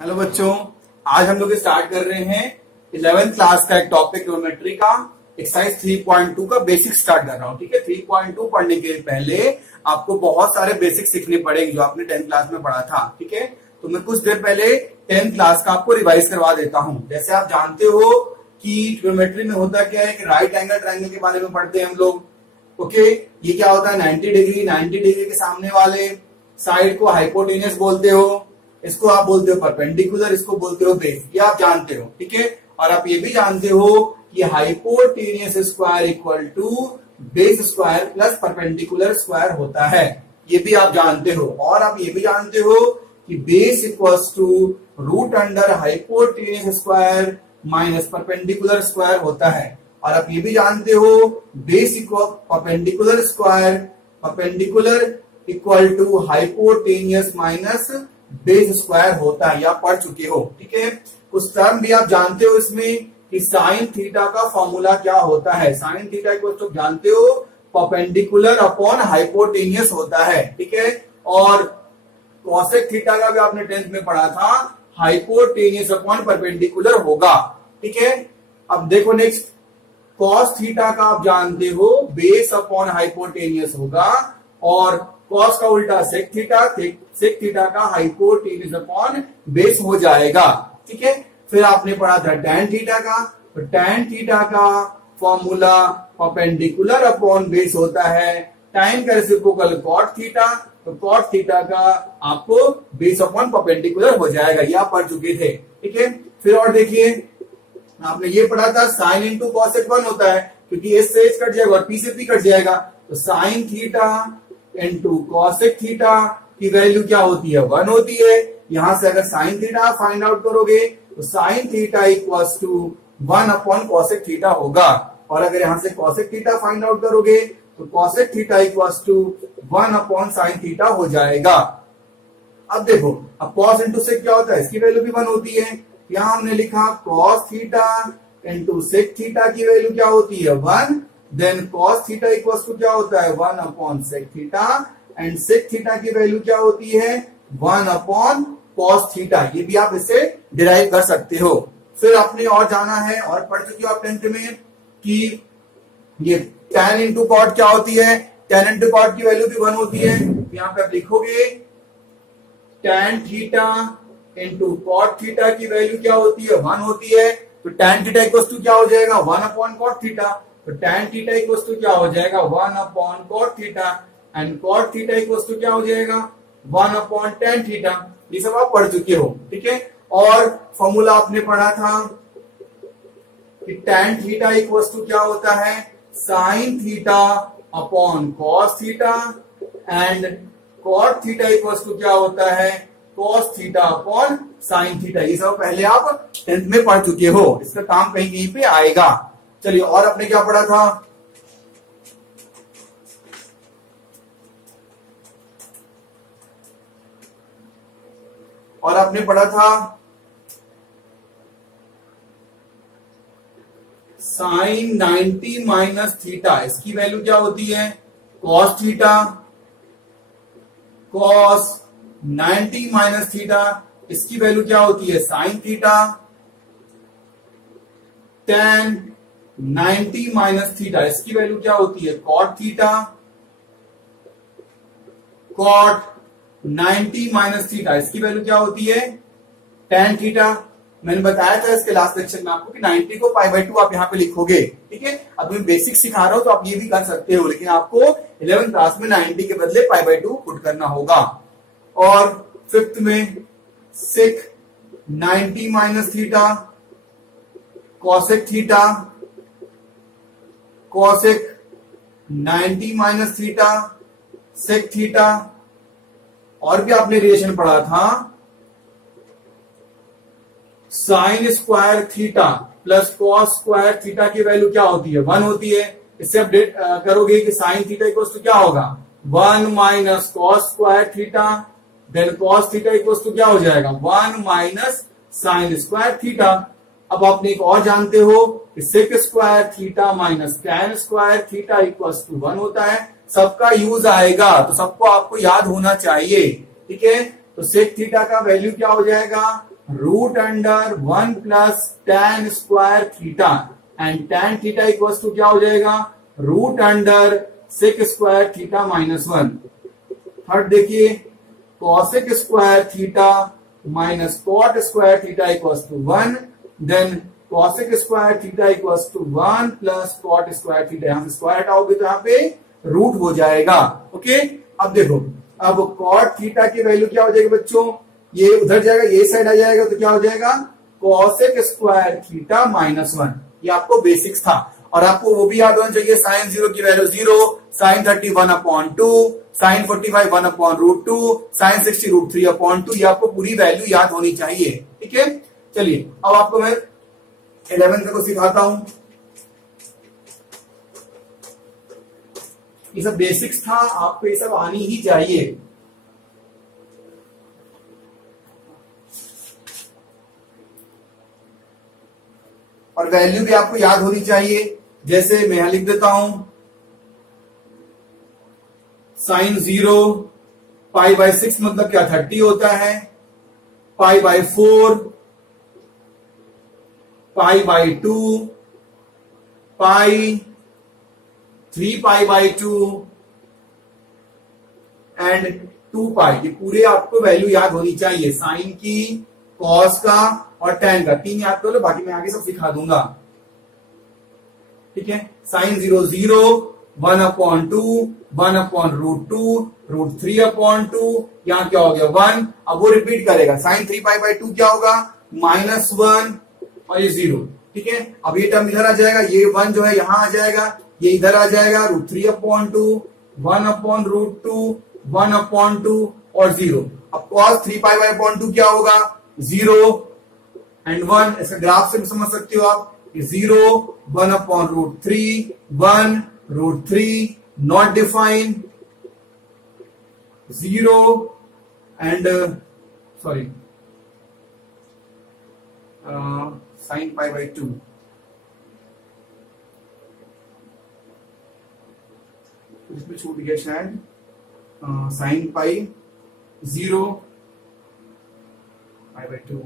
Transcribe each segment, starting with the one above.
Hello बच्चों, आज हम लोग स्टार्ट कर रहे हैं 11th क्लास का एक टॉपिक ज्योमेट्री का एक्सरसाइज 3.2 का बेसिक स्टार्ट कर रहा हूँ। ठीक है, 3.2 पढ़ने के पहले आपको बहुत सारे बेसिक सीखने पड़ेंगे जो आपने 10th क्लास में पढ़ा था। ठीक है, तो मैं कुछ देर पहले 10th क्लास का आपको रिवाइज करवा देता हूँ। जैसे आप जानते हो कि ज्योमेट्री में होता क्या है कि राइट एंगल ट्रायंगल के बारे में पढ़ते हैं हम लोग। ओके, ये क्या होता है 90 डिग्री के सामने वाले साइड को हाइपोटेन्यूस बोलते हो, इसको आप बोलते हो परपेंडिकुलर, इसको बोलते हो बेस। ये आप जानते हो। ठीक है, और आप ये भी जानते हो कि hypotenuse square equal to base square plus perpendicular square होता है, ये भी आप जानते हो। और आप ये भी जानते हो कि base equals to root under hypotenuse square minus perpendicular square होता है। और आप ये भी जानते हो base equal perpendicular square perpendicular equal to hypotenuse minus base square होता है, या पढ़ चुके हो। ठीक है, कुछ टर्म भी आप जानते हो इसमें कि साइन थीटा का फॉर्मूला क्या होता है। साइन थीटा को तो जानते हो परपेंडिकुलर अपॉन हाइपोटेन्यूस होता है। ठीक है, और कॉसेक थीटा का भी आपने 10th में पढ़ा था, हाइपोटेन्यूस अपॉन परपेंडिकुलर होगा। ठीक है, अब देखो नेक्स्ट, कॉस थीटा का आप जानते हो बेस अपॉन हाइपोटेन्यूस होगा, और कॉस का उल्टा सेक थीटा का हाइपोटेन्यूस अपॉन बेस हो जाएगा। ठीक है, फिर आपने पढ़ा था टैन थीटा का, तो टैन थीटा का फॉर्मूला परपेंडिकुलर अपॉन बेस होता है। टैन का रेसिप्रोकल कॉट थीटा, तो कॉट थीटा का आपको बेस अपॉन परपेंडिकुलर हो जाएगा, ये आप पढ़ चुके थे। ठीक है, फिर और देखिए आपने ये पढ़ा था साइन इंटू कॉसेक 1 होता है, क्योंकि एस से एस कट जाएगा और पी से पी कट जाएगा, तो sine theta into cosec theta की वैल्यू क्या होती है 1 होती है। यहां से अगर साइन थीटा फाइंड आउट करोगे तो sine theta equals to 1 upon cosec theta होगा, और अगर यहां से कॉसेक थीटा फाइंड आउट करोगे तो cosec theta equals to 1 upon sine theta हो जाएगा। अब देखो, अब कॉस इंटू सेक क्या होता है, इसकी वैल्यू भी 1 होती है। यहां हमने लिखा cos theta into sec theta की वैल्यू क्या होती है 1, then cos theta equals to क्या होता है 1 upon sec theta, and sec theta की वैल्यू क्या होती है 1 अपॉन कॉस थीटा। ये भी आप इससे डिराइव कर सकते हो। फिर आपने और जाना है, और पढ़ चुके हो आप 10th में कि ये tan इंटू कॉट क्या होती है, tan इंटू कॉट की वैल्यू भी 1 होती है। यहां पे आप लिखोगे tan theta into cot theta की वैल्यू क्या होती है 1 होती है, तो tan थीटा इक्वल्स टू क्या हो जाएगा 1 अपॉन कॉट थीटा, तो tan थीटा इक्वल्स टू क्या हो जाएगा 1 upon cot theta, and cot theta equals to क्या हो जाएगा 1 अपॉन tan थीटा। ये सब आप पढ़ चुके हो। ठीक है, और फॉर्मूला आपने पढ़ा था कि tan थीटा इक्वल्स टू क्या होता है sine theta upon cos theta, and cot theta equals to क्या होता है cos theta upon sine theta. ये सब पहले आप 10th में पढ़ चुके हो, इसका काम कहीं कहीं पे आएगा। चलिए, और आपने क्या पढ़ा था, और आपने पढ़ा था साइन 90 माइनस थीटा, इसकी वैल्यू क्या होती है cos theta, cos 90 minus theta इसकी वैल्यू क्या होती है sine theta, tan 90 minus theta इसकी वैल्यू क्या होती है cot theta, cot 90 minus theta इसकी वैल्यू क्या होती है tan थीटा। मैंने बताया था इसके लास्ट लेक्चर में आपको कि 90 को π/2 आप यहां पे लिखोगे। ठीक है, अब मैं बेसिक सिखा रहा हूं तो आप ये भी कर सकते हो, लेकिन आपको 11th क्लास में 90 के बदले π/2 पुट करना होगा। और 5th में sec 90 minus theta, cosec theta, cosec 90 minus theta, sec theta. और भी आपने रिलेशन पढ़ा था sine square theta plus cos square theta की वैल्यू क्या होती है 1 होती है। इससे अपडेट करोगे कि साइन थीटा इक्वल्स टू क्या होगा 1 minus cos square theta, then cos theta equals to क्या हो जाएगा 1 माइनस साइन स्क्वायर थीटा। अब आपने एक और जानते हो कि sec square theta minus tan square theta equals to 1 होता है। सबका यूज आएगा तो सबको आपको याद होना चाहिए। ठीक है, तो सेक थीटा का वैल्यू क्या हो जाएगा root under 1 plus tan square theta and tan theta equals to क्या हो जाएगा, root under sec square theta -1। Third देखिए cosec square theta minus cot square theta equals to 1, then cosec square theta equals to 1 plus cot square theta, यहां से square हटाओगे तो यहाँ पे root हो जाएगा। ओके, अब देखो, अब कॉट थीटा की वैल्यू क्या हो जाएगी बच्चों, ये उधर जाएगा, ये साइड आ जाएगा, तो क्या हो जाएगा कॉसेक स्क्वायर थीटा -1। ये आपको बेसिक्स था, और आपको वो भी याद होना चाहिए साइन 0 की वैल्यू 0, साइन 30 1/2, साइन 45 1/√2, साइन 60 √3/2। ये आपको पूरी वैल्यू याद होनी चाहिए। ठीक है, चलिए अब आपको मैं 11th को सिखाता हूं। ये सब बेसिक्स था, आपको ये सब आनी ही चाहिए। और वैल्यू भी आपको याद होनी चाहिए। जैसे मैं यहां लिख देता हूं साइन 0 π/6 मतलब क्या 30 होता है, π/4 π/2 3π/2 एंड 2π। ये पूरे आपको वैल्यू याद होनी चाहिए, साइन की, कॉस का और टैन का। 3 याद कर लो, बाकी मैं आगे सब सिखा दूंगा। ठीक है, साइन 0 0, 1/2, 1/√2, √3/2, यहां क्या हो गया 1। अब वो रिपीट करेगा, साइन 3π/2 क्या होगा -1 और ये 0। ठीक है, अब ये टर्म इधर आ जाएगा, ये 1 जो है यहां आ जाएगा, ये इधर आ जाएगा, √3/2, 1/√2, 1/2 और 0। अब cos 3π/2 क्या होगा 0 एंड 1। इसका ग्राफ से समझ सकते हो आप, 0 1/√3, 1√3 not define, 0 and sorry sine π/2। इसमें छूट गया शायद, साइन π0 π/2,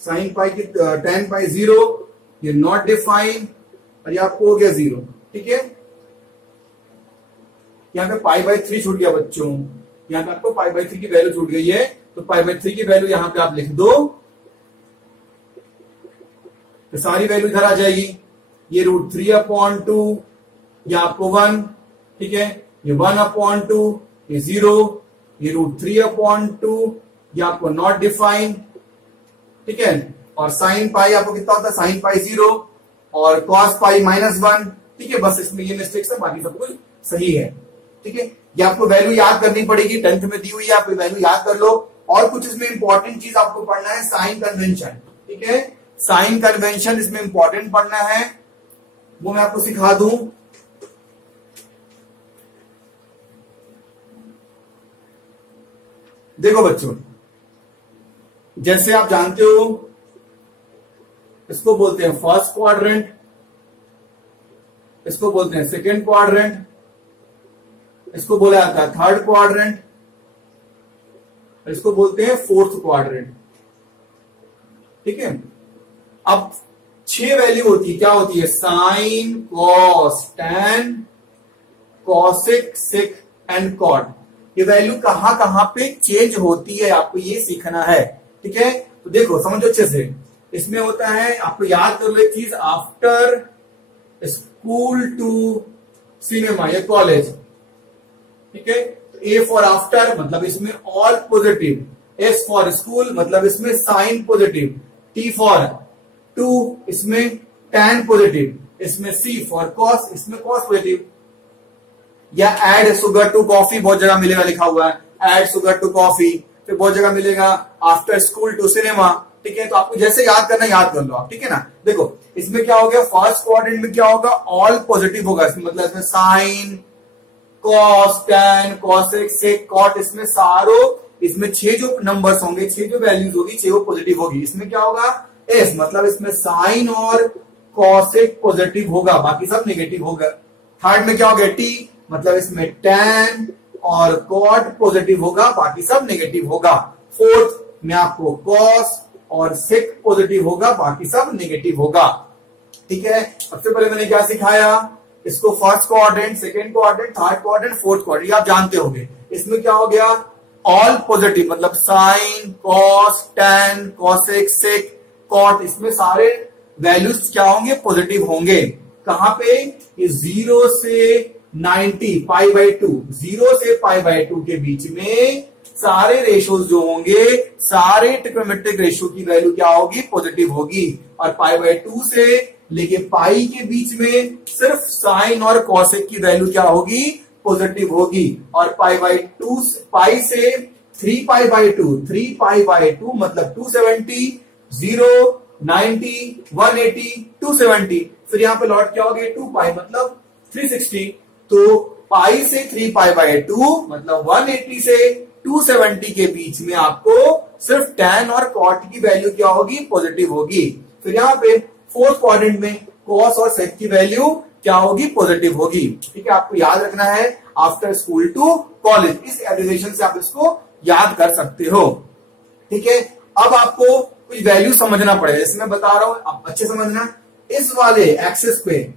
साइन पाई की tan π0, ये नॉट डिफाइन, और ये आपको हो गया 0। ठीक है, यहाँ पे π/3 छूट गया बच्चों, यहाँ पे आपको π/3 की वैल्यू छूट गई है, तो π/3 की वैल्यू यहाँ पे आप लिख दो, तो सारी वैल्यू इधर आ जाएगी। ये √3/2, ये आपको 1। ठीक है, ये 1/2, ये 0, ये √3/2, ये आपको नॉट डिफाइन। ठीक है, और साइन पाई आपको कितना होता है, साइन π0 और कॉस पाई -1। ठीक है, बस इसमें ये मिस्टेक्स है, बाकी सब कुछ सही है। ठीक है, ये आपको वैल्यू याद करनी पड़ेगी, 10th में दी हुई है, आप वैल्यू याद कर लो। और कुछ इसमें इंपॉर्टेंट चीज आपको पढ़ना है, साइन कन्वेंशन। ठीक है, साइन कन्वेंशन इसमें इंपॉर्टेंट पढ़ना है, वो मैं आपको सिखा दूं। देखो बच्चों, जैसे आप जानते हो, इसको बोलते हैं फर्स्ट क्वाड्रेंट, इसको बोलते हैं सेकेंड क्वाड्रेंट, इसको बोला जाता है थर्ड क्वाड्रेंट, इसको बोलते हैं फोर्थ क्वाड्रेंट। ठीक है, अब 6 वैल्यू होती है, क्या होती है, sine, cos, tan, cosec, sec and cot. ये वैल्यू कहां कहां पे चेंज होती है, आपको ये सीखना है। ठीक है, तो देखो समझो अच्छे से, इसमें होता है, आपको याद कर लो एक चीज, आफ्टर स्कूल टू सिनेमा या कॉलेज। ठीक है, ए फॉर आफ्टर मतलब इसमें all positive, S for school मतलब इसमें sine positive, T for to इसमें टैन पॉजिटिव, इसमें सी फॉर कॉस, इसमें कॉस पॉजिटिव। या एड शुगर टू कॉफी, बहुत जगह मिलेगा लिखा हुआ है, एड शुगर टू कॉफी, फिर बहुत जगह मिलेगा आफ्टर स्कूल टू सिनेमा। ठीक है, तो आपको जैसे याद करना याद कर लो आप। ठीक है ना, देखो इसमें क्या हो गया, फर्स्ट क्वाड्रेंट में क्या होगा, ऑल पॉजिटिव होगा, इसमें मतलब इसमें साइन, कॉस, टैन, कॉसेक, सेक, कॉट, इसमें सारों, इसमें 6 जो नंबर्स होंगे, 6 जो वैल्यूज होगी, 6 वो पॉजिटिव होगी। इसमें क्या होगा, एस मतलब इसमें साइन और कॉसेक पॉजिटिव होगा, बाकी सब नेगेटिव होगा। थर्ड में क्या हो गया, टी मतलब इसमें टैन और कॉट पॉजिटिव होगा, बाकी सब नेगेटिव होगा। फोर्थ में आपको कॉस और सेक पॉजिटिव होगा, बाकी सब नेगेटिव होगा। ठीक है, सबसे पहले मैंने क्या सिखाया, इसको first quadrant, second quadrant, third quadrant, fourth quadrant, आप जानते होंगे। इसमें क्या हो गया, ऑल पॉजिटिव, मतलब साइन, कॉस, टैन, कॉसेक, सेक, कॉट, इसमें सारे वैल्यूज क्या होंगे, पॉजिटिव होंगे। कहां पे, ये 0 से 90 पाई बाई 2, 0 से पाई बाई 2 के बीच में सारे रेशोज जो होंगे, सारे ट्रिग्नोमेट्रिक रेशियो की वैल्यू क्या होगी, पॉजिटिव होगी। और पाई बाई 2 से लेके पाई के बीच में सिर्फ साइन और कॉसेक की वैल्यू क्या होगी, पॉजिटिव होगी। और पाई बाई 2, पाई से 3 पाई बाई 2, 3 पाई बाई 2 मतलब 270, 0, 90, 180, 270, फिर यहां पे लॉट क्या हो गया, 2 पाई मतलब 360। तो पाई से 3 पाई बाई 2 मतलब 180 से 270 के बीच में आपको सिर्फ टैन और कॉट की वैल्यू क्या होगी, पॉजिटिव होगी। फिर यहां पे फोर्थ क्वाड्रेंट में कॉस और सेक की वैल्यू क्या होगी, पॉजिटिव होगी। ठीक है, आपको याद रखना है आफ्टर स्कूल टू कॉलेज, इस एब्रिविएशन से आप इसको याद कर सकते हो। ठीक है, अब आपको कुछ वैल्यू समझना पड़ेगा, जैसे मैं बता रहा हूं आप अच्छे समझना। इस वाले एक्सिस पे,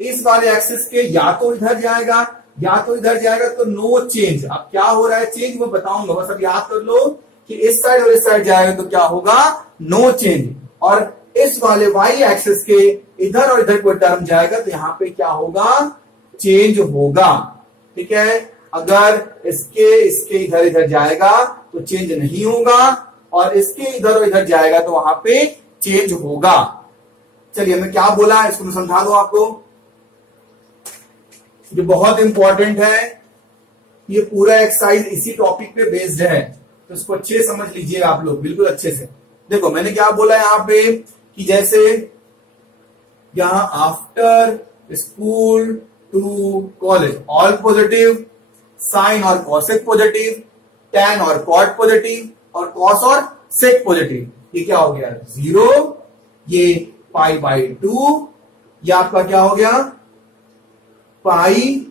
इस वाले एक्सिस के या तो इधर जाएगा या तो इधर जाएगा, तो नो चेंज। अब क्या हो रहा है चेंज, मैं बताऊंगा, बस अब याद कर लो कि इस साइड और इस साइड जाएगा तो क्या होगा, नो चेंज। और इस वाले वाई एक्सिस के इधर और इधर कोई टर्म जाएगा तो यहां पे क्या होगा, चेंज होगा। ठीक है, अगर इसके इधर इधर जाएगा तो चेंज नहीं होगा, और इसके इधर और इधर जाएगा तो वहां पे चेंज होगा। चलिए, मैं क्या बोला इसको मैं समझा दूं आपको, ये बहुत इंपॉर्टेंट है, ये पूरा एक्सरसाइज इसी टॉपिक पे बेस्ड है, तो इसको अच्छे से समझ लीजिएगा आप लोग, बिल्कुल अच्छे से। देखो मैंने क्या बोला यहां पे कि जैसे यहां after school to college all positive, sine और कॉसेक पॉजिटिव, टैन और कॉट पॉजिटिव, और कॉस और सेक पॉजिटिव। ये क्या हो गया, 0, ये पाई बाई 2, ये आपका क्या हो गया, पाई,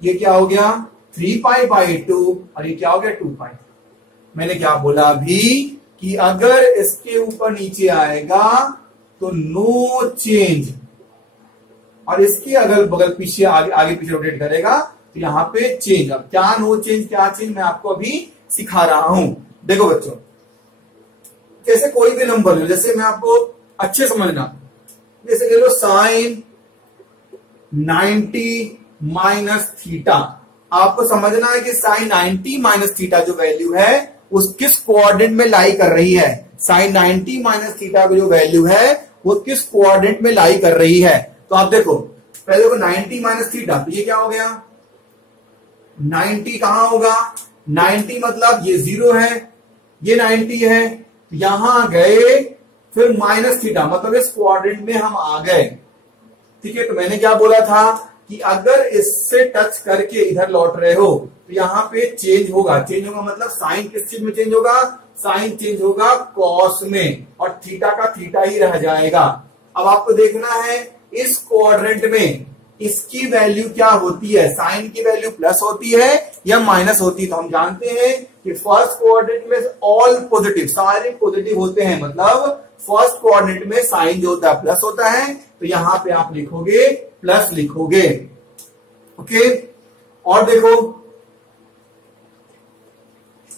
ये क्या हो गया 3 पाई बाई 2, और ये क्या हो गया 2 पाई। मैंने क्या बोला अभी कि अगर इसके ऊपर नीचे आएगा तो नो चेंज, और इसके अगल बगल पीछे आगे पीछे रोटेट करेगा तो यहां पे चेंज। अब क्या नो चेंज क्या चेंज मैं आपको अभी सिखा रहा हूं। देखो बच्चों, जैसे कोई भी नंबर लो, जैसे मैं आपको अच्छे समझना, जैसे ले लो साइन 90 माइनस थीटा। आपको समझना है कि साइन 90 माइनस थीटा जो वैल्यू है उस किस कोऑर्डिनेट में लाई कर रही है। साइन 90 माइनस थीटा की जो वैल्यू है वो किस कोऑर्डिनेट में लाई कर रही है। तो आप देखो, पहले देखो 90 माइनस थीटा, तो ये क्या हो गया, 90 कहां होगा, 90 मतलब ये 0 है, ये 90 है, यहां गए, फिर माइनस थीटा मतलब इस कोऑर्डिनेट में हम आ गए। ठीक है, तो मैंने क्या बोला था कि अगर इससे टच करके इधर लौट रहे हो तो यहां पे चेंज होगा। चेंज होगा मतलब साइन किस चीज में चेंज होगा, साइन चेंज होगा कॉस में, और थीटा का थीटा ही रह जाएगा। अब आपको देखना है इस कोऑर्डिनेट में इसकी वैल्यू क्या होती है, साइन की वैल्यू प्लस होती है या माइनस होती है। तो हम जानते हैं कि फर्स्ट कोऑर्डिनेट में ऑल पॉजिटिव, सारे पॉजिटिव होते हैं, मतलब फर्स्ट कोऑर्डिनेट में साइन जो होता है प्लस होता है, तो यहां पे आप लिखोगे प्लस लिखोगे। ओके, और देखो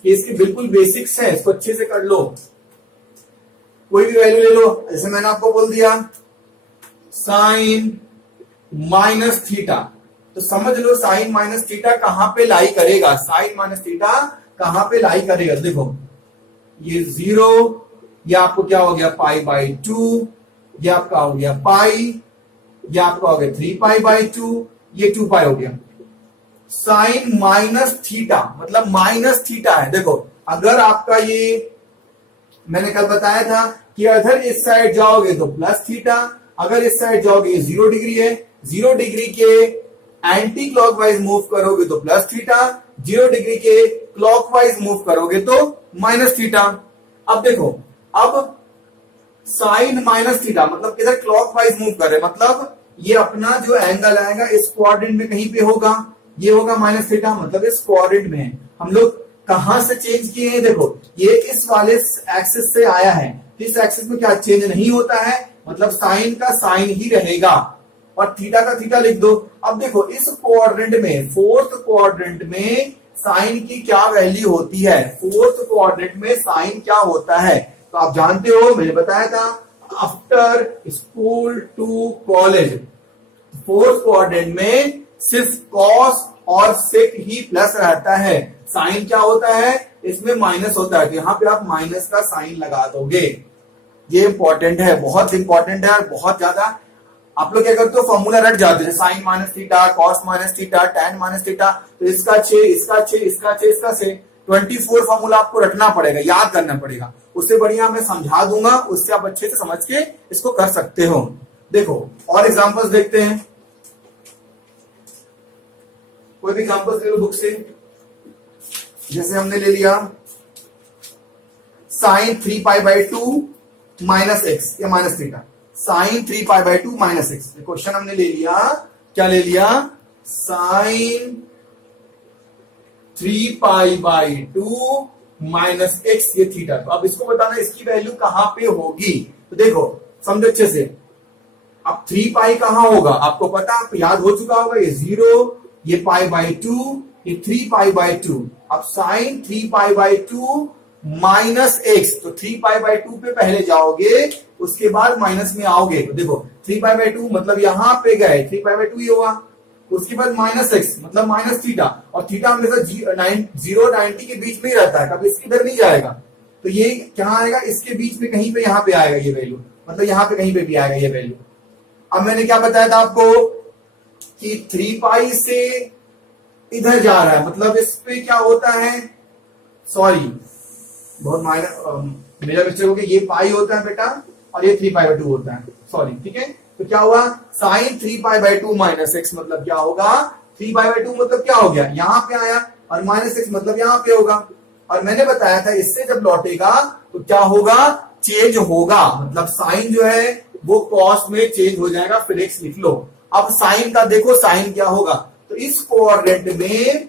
इसकी बिल्कुल बेसिक्स है, इसको अच्छे से कर लो। कोई भी वैल्यू ले लो, जैसे मैंने आपको बोल दिया साइन माइनस थीटा, तो समझ लो साइन माइनस थीटा कहां पे लाई करेगा, साइन माइनस थीटा कहां पे लाई करेगा। देखो ये 0, ये आपको क्या हो गया पाई बाई 2, ये आपका हो गया पाई, ये आपका हो गया 3 पाई बाई 2, ये 2 पाई हो गया। साइन माइनस थीटा मतलब माइनस थीटा है। देखो अगर आपका ये मैंने कल बताया था कि अगर इस साइड जाओगे तो प्लस थीटा, अगर इस साइड जाओगे 0 डिग्री है, 0 डिग्री के एंटी क्लॉकवाइज मूव करोगे तो प्लस थीटा, 0 डिग्री के क्लॉकवाइज मूव करोगे तो माइनस थीटा। अब देखो, अब साइन माइनस थीटा मतलब किधर क्लॉकवाइज मूव कर रहे, मतलब ये अपना जो एंगल आएगा इस कोऑर्डिनेट में कहीं पे होगा, ये होगा माइनस थीटा, मतलब इस कोऑर्डिनेट में है। हम लोग कहां से चेंज किए हैं, देखो ये इस वाले एक्सिस से आया है, इस एक्सिस में क्या चेंज नहीं होता है, मतलब साइन का साइन ही रहेगा, और थीटा का थीटा लिख दो। अब देखो इस क्वाड्रेंट में, फोर्थ क्वाड्रेंट में साइन की क्या वैल्यू होती है, फोर्थ क्वाड्रेंट में साइन क्या होता है, तो आप जानते हो, मैंने बताया था, after school to college fourth quadrant में सिर्फ कॉस और सेक ही प्लस रहता है, साइन क्या होता है, इसमें माइनस होता है, तो यहां पे आप माइनस का साइन लगा दोगे। ये इंपॉर्टेंट है, बहुत इंपॉर्टेंट है, और बहुत ज्यादा आप लोग क्या करते हो, फॉर्मूला रट जाते हैं, sine minus theta, cos minus theta, tan minus theta, तो इसका 6, इसका 6, इसका 6, इसका 6, 24 फॉर्मूला आपको रखना पड़ेगा, याद करना पड़ेगा। उससे बढ़िया मैं समझा दूंगा, उससे आप अच्छे से समझ के इसको कर सकते हो। देखो और एग्जांपल्स देखते हैं, कोई भी एग्जांपल्स ले लो बुक से। जैसे हमने ले लिया साइन 3π/2 माइनस एक्स या minus theta, sine 3π/2 minus x, question हमने ले लिया, क्या ले लिया, साइन 3π/2 माइनस एक्स, ये थीटा। तो अब इसको बताना इसकी वैल्यू कहां पे होगी, तो देखो समझो अच्छे से। अब 3π कहां होगा, आपको पता, आपको याद हो चुका होगा, ये 0, ये π/2, ये 3π/2। अब साइन 3π/2 माइनस एक्स, तो 3π/2 पे पहले जाओगे, उसके बाद माइनस में आओगे, तो देखो 3π/2 मतलब यहां पे गए, 3π/2 ही होगा, उसके बाद माइनस एक्स मतलब माइनस थीटा, और थीटा हमेशा 0-90 के बीच में ही रहता है, कभी इसके इधर नहीं जाएगा, तो ये क्या आएगा, इसके बीच में कहीं पे यहां पे आएगा ये वैल्यू, मतलब यहां पे कहीं पे भी आएगा ये वैल्यू। अब मैंने क्या बताया था आपको कि 3π से इधर जा रहा है, मतलब इस पे क्या होता है, सॉरी बहुत मेरा मिस्टेक हो गया, ये पाई होता है बेटा और ये 3π/2 होता है, सॉरी, ठीक है। तो क्या हुआ, साइन 3π/2 माइनस एक्स मतलब क्या होगा, 3π/2 मतलब क्या हो गया, यहां पे आया, और माइनस एक्स मतलब यहां पे होगा, और मैंने बताया था इससे जब लौटेगा तो क्या होगा, चेंज होगा, मतलब साइन जो है वो कॉस में चेंज हो जाएगा, फिर एक्स लिख लो। अब साइन का देखो, साइन क्या होगा, तो इस कोऑर्डिनेट में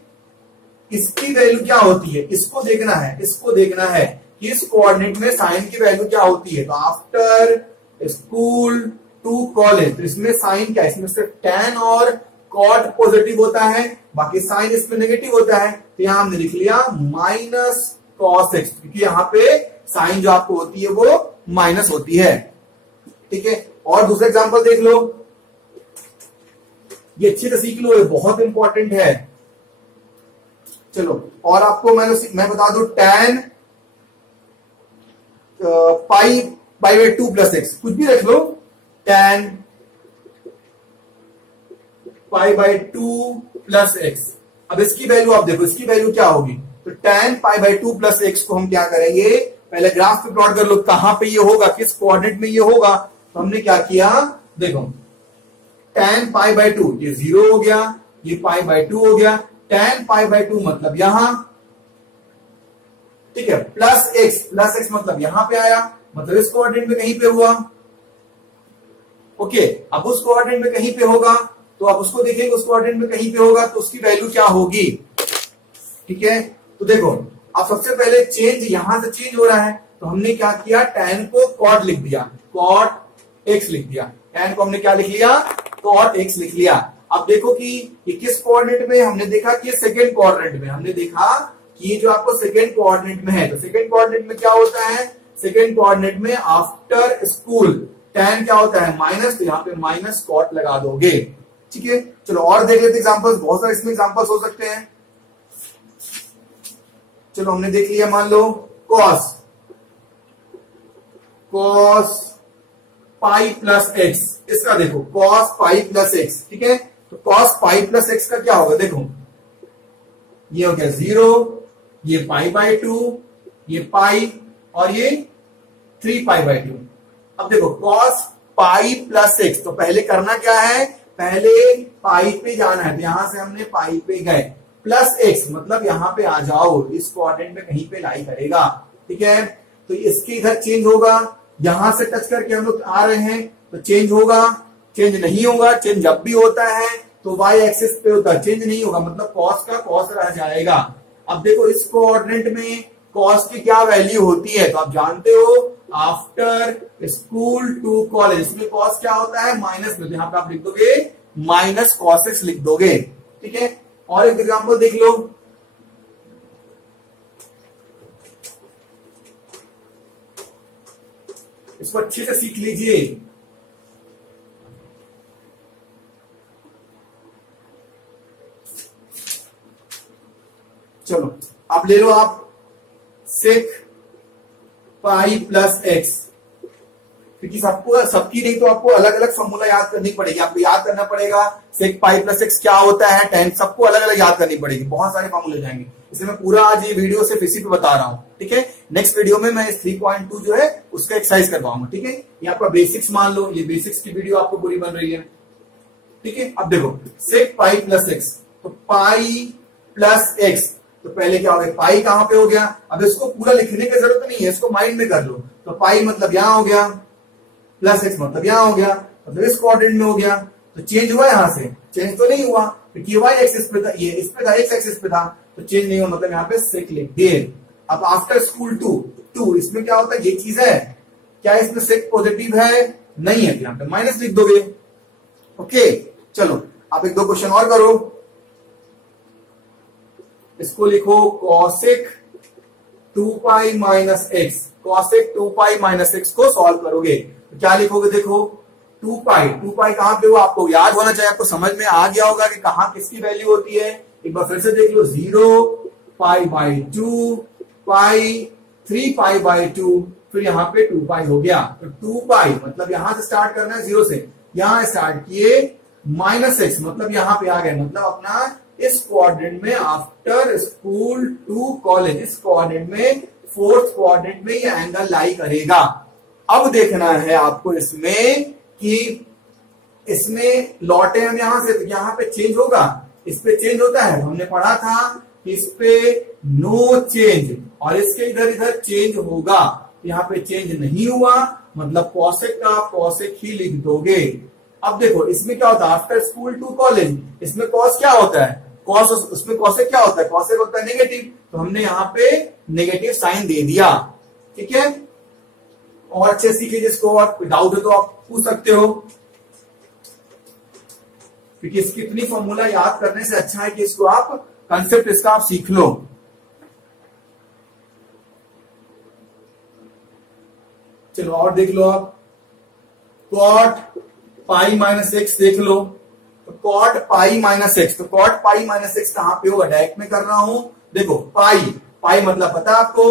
इसकी वैल्यू क्या होती है, इसको देखना है, इसको देखना है कि इस कोऑर्डिनेट में साइन की वैल्यू क्या होती है। तो आफ्टर स्कूल टू कॉलेज, तो इसमें साइन क्या है, इसमें सिर्फ टैन और कॉट पॉजिटिव होता है, बाकी साइन इसमें नेगेटिव होता है, तो यहां हमने लिख लिया माइनस कॉस एक्स, क्योंकि यहां पे साइन जो आपको होती है वो माइनस होती है, ठीक है। और दूसरा एग्जांपल देख लो, ये अच्छे से सीख लो, ये बहुत इंपॉर्टेंट है। चलो और आपको मैं बता दूं, टैन π/2 प्लस एक्स, कुछ भी रख लो, टैन π/2 प्लस एक्स। अब इसकी वैल्यू आप देखो, इसकी वैल्यू क्या होगी, तो टैन π/2 प्लस एक्स को हम क्या करेंगे, पहले ग्राफ पे प्लॉट कर लो, कहां पे ये होगा, किस कोऑर्डिनेट में ये होगा। तो हमने क्या किया, देखो टैन π/2, ये 0 हो गया, ये π/2 हो गया, टैन π/2 मतलब यहां, ठीक है, प्लस एक्स मतलब यहां पे आया, मतलब इस कोऑर्डिनेट में कहीं पे हुआ, ओके। अब उस कोऑर्डिनेट में कहीं पे होगा, तो आप उसको देखेंगे, उस कोऑर्डिनेट में कहीं पे होगा, तो उसकी वैल्यू क्या होगी, ठीक है। तो देखो अब सबसे पहले चेंज यहां से चेंज हो रहा है, तो हमने क्या किया, टैन को कॉट लिख दिया, कॉट एक्स लिख दिया, टैन को हमने क्या लिख लिया, कॉट एक्स लिख लिया। अब देखो कि ये किस कोऑर्डिनेट में, हमने देखा कि ये सेकंड कोऑर्डिनेट में, हमने देखा कि ये जो आपको सेकंड कोऑर्डिनेट में है, तो सेकंड कोऑर्डिनेट में क्या होता है, सेकंड कोऑर्डिनेट में आफ्टर स्कूल टैन क्या होता है, माइनस, तो यहाँ पे माइनस कॉट लगा दोगे, ठीक है। चलो और देख लेते एग्जांपल्स, बहुत सारे इसमें एग्जांपल्स हो सकते हैं। चलो हमने देख लिया, मान लो कॉस पाई प्लस एक्स, इसका देखो कॉस पाई प्लस एक्स, ठीक है। तो कॉस पाई प्लस एक्स का क्या होगा, देखो ये हो गया 0, ये π/2, ये पाई, और ये 3π/2। अब देखो कॉस पाई प्लस एक्स, तो पहले करना क्या है, पहले पाई पे जाना है, तो यहां से हमने पाई पे गए, प्लस एक्स मतलब यहां पे आ जाओ, इस कोऑर्डिनेट में कहीं पे लाई करेगा, ठीक है। तो इसके इधर चेंज होगा, यहां से टच करके हम लोग आ रहे हैं, तो चेंज होगा, चेंज नहीं होगा, चेंज जब भी होता है तो वाई एक्सिस पे होता है, चेंज नहीं होगा, मतलब कॉस का कॉस रह जाएगा। अब देखो इस कोऑर्डिनेट में कॉस की क्या वैल्यू होती है, तो आप जानते हो आफ्टर स्कूल टू कॉलेज, इसमें कॉस क्या होता है माइनस में, तो यहां पे आप लिख दोगे माइनस कॉस एक्स लिख दोगे। ठीक है, और एक एग्जांपल देख लो, इसको अच्छे से सीख लीजिए। चलो आप ले लो आप सेक पाई प्लस एक्स, क्योंकि सबकी नहीं तो आपको अलग अलग फॉर्मूला याद करनी पड़ेगी, आपको याद करना पड़ेगा सेक पाई प्लस एक्स क्या होता है, टेन सबको अलग अलग याद करनी पड़ेगी, बहुत सारे फॉर्मूले जाएंगे, इसलिए मैं पूरा आज ये वीडियो सिर्फ इसी पे बता रहा हूं। ठीक है, नेक्स्ट वीडियो में मैं 3.2 जो है उसका एक्सरसाइज करवाऊंगा। ठीक है, ये आपका बेसिक्स मान लो, ये बेसिक्स की वीडियो आपको पूरी बन रही है। ठीक है, अब देखो सेक पाई प्लस एक्स, तो पाई प्लस एक्स, तो पहले क्या हो गया पाई कहां पे हो गया, अब इसको पूरा लिखने की जरूरत नहीं है, इसको माइंड में कर लो, तो पाई मतलब यहां हो गया, प्लस एक्स मतलब यहां हो गया, मतलब इस कोऑर्डिनेट में हो गया, तो चेंज हुआ यहां से, चेंज तो नहीं हुआ क्योंकि वाई एक्सिस पे था, ये इस पे था, एक्स एक्सिस पे था, तो चेंज नहीं हुआ, मतलब यहाँ पे सेक लिख दिए। अब आफ्टर स्कूल टू इसमें क्या होता है, ये चीज है क्या, इसमें सेक पॉजिटिव है नहीं है, तो यहाँ पे माइनस लिख दोगे। ओके, चलो आप एक दो क्वेश्चन और करो, इसको लिखो cosec 2 pi minus x, cosec 2 pi minus x को सॉल्व करोगे तो क्या लिखोगे, देखो 2 पाई कहां पे हुआ, आपको याद होना चाहिए, आपको समझ में आ गया होगा कि कहां किसकी वैल्यू होती है, एक बार फिर से देख लो, 0 पाई बाई 2 पाई 3 पाई बाई 2, फिर यहाँ पे 2 पाई हो गया, तो 2 पाई मतलब यहां से स्टार्ट करना है 0 से, यहां स्टार्ट किए माइनस एक्स मतलब यहां पे आ गए, मतलब अपना इस कोऑर्डिनेट में आफ्टर स्कूल टू कॉलेज, इस कोऑर्डिनेट में फोर्थ कोऑर्डिनेट में ये एंगल लाई करेगा। अब देखना है आपको इसमें कि इसमें लौटे हम यहां से, तो यहां पे चेंज होगा, इस पे चेंज होता है, हमने पढ़ा था कि इस पे नो चेंज और इसके इधर इधर चेंज होगा, यहाँ पे चेंज नहीं हुआ, मतलब कॉसेक का कॉसेक ही लिख दोगे। अब देखो इसमें क्या होता है आफ्टर स्कूल टू कॉलेज, इसमें कॉस क्या होता है, कॉस, उसमें कॉसेक क्या होता है, कॉसेक होता है नेगेटिव, तो हमने यहाँ पे नेगेटिव साइन दे दिया। ठीक है, और अच्छे सीख लीजिए इसको, आप डाउट है तो आप पूछ सकते हो, क्योंकि इसकी इतनी फॉर्मूला याद करने से अच्छा है कि इसको आप कंसेप्ट इसका आप सीख लो। चलो और देख लो आप, कॉट पाई माइनस एक्स देख लो, तो कॉट पाई माइनस एक्स, तो कॉट पाई माइनस एक्स कहां पे होगा, डायरेक्ट में कर रहा हूं, देखो पाई मतलब पता आपको,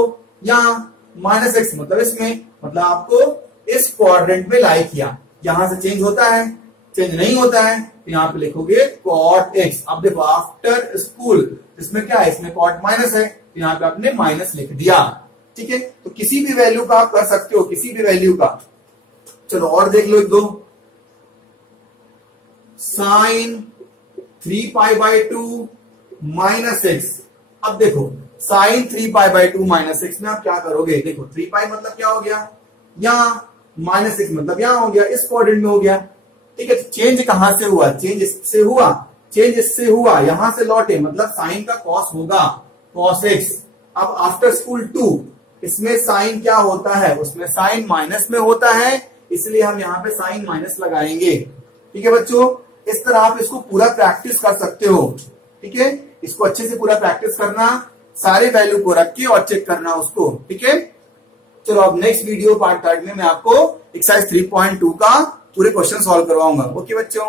यहां माइनस एक्स मतलब इसमें, मतलब आपको इस कोऑर्डिनेट में लाई किया, यहां से चेंज होता है, चेंज नहीं होता है, तो यहां पे लिखोगे कॉट एक्स। अब देखो आफ्टर स्कूल, इसमें क्या है, इसमें कॉट माइनस है, तो यहां पे आपने माइनस लिख दिया। ठीक है, तो किसी भी वैल्यू का आप कर सकते हो, किसी भी वैल्यू का। चलो और देख लो एक दो, sine 3 pi by 2 minus X, अब देखो sine 3 pi by 2 minus X में आप क्या करोगे, देखो 3 पाई मतलब क्या हो गया, यहां माइनस एक्स मतलब यहां हो गया, इस कोऑर्डिनेट में हो गया। ठीक है, चेंज कहां से हुआ, चेंज इससे हुआ, चेंज इससे हुआ, यहां से लौटे, मतलब साइन का कॉस होगा, कॉस एक्स। अब आफ्टर स्कूल 2, इसमें साइन क्या होता है, उसमें साइन माइनस में होता है, इसलिए हम यहाँ पे साइन माइनस लगाएंगे। ठीक है बच्चों, इस तरह आप इसको पूरा प्रैक्टिस कर सकते हो। ठीक है, इसको अच्छे से पूरा प्रैक्टिस करना, सारे वैल्यू को रख के और चेक करना उसको। ठीक है, चलो अब नेक्स्ट वीडियो पार्ट 3 में मैं आपको एक्सरसाइज 3.2 का पूरे क्वेश्चन सॉल्व करवाऊंगा। ओके बच्चों।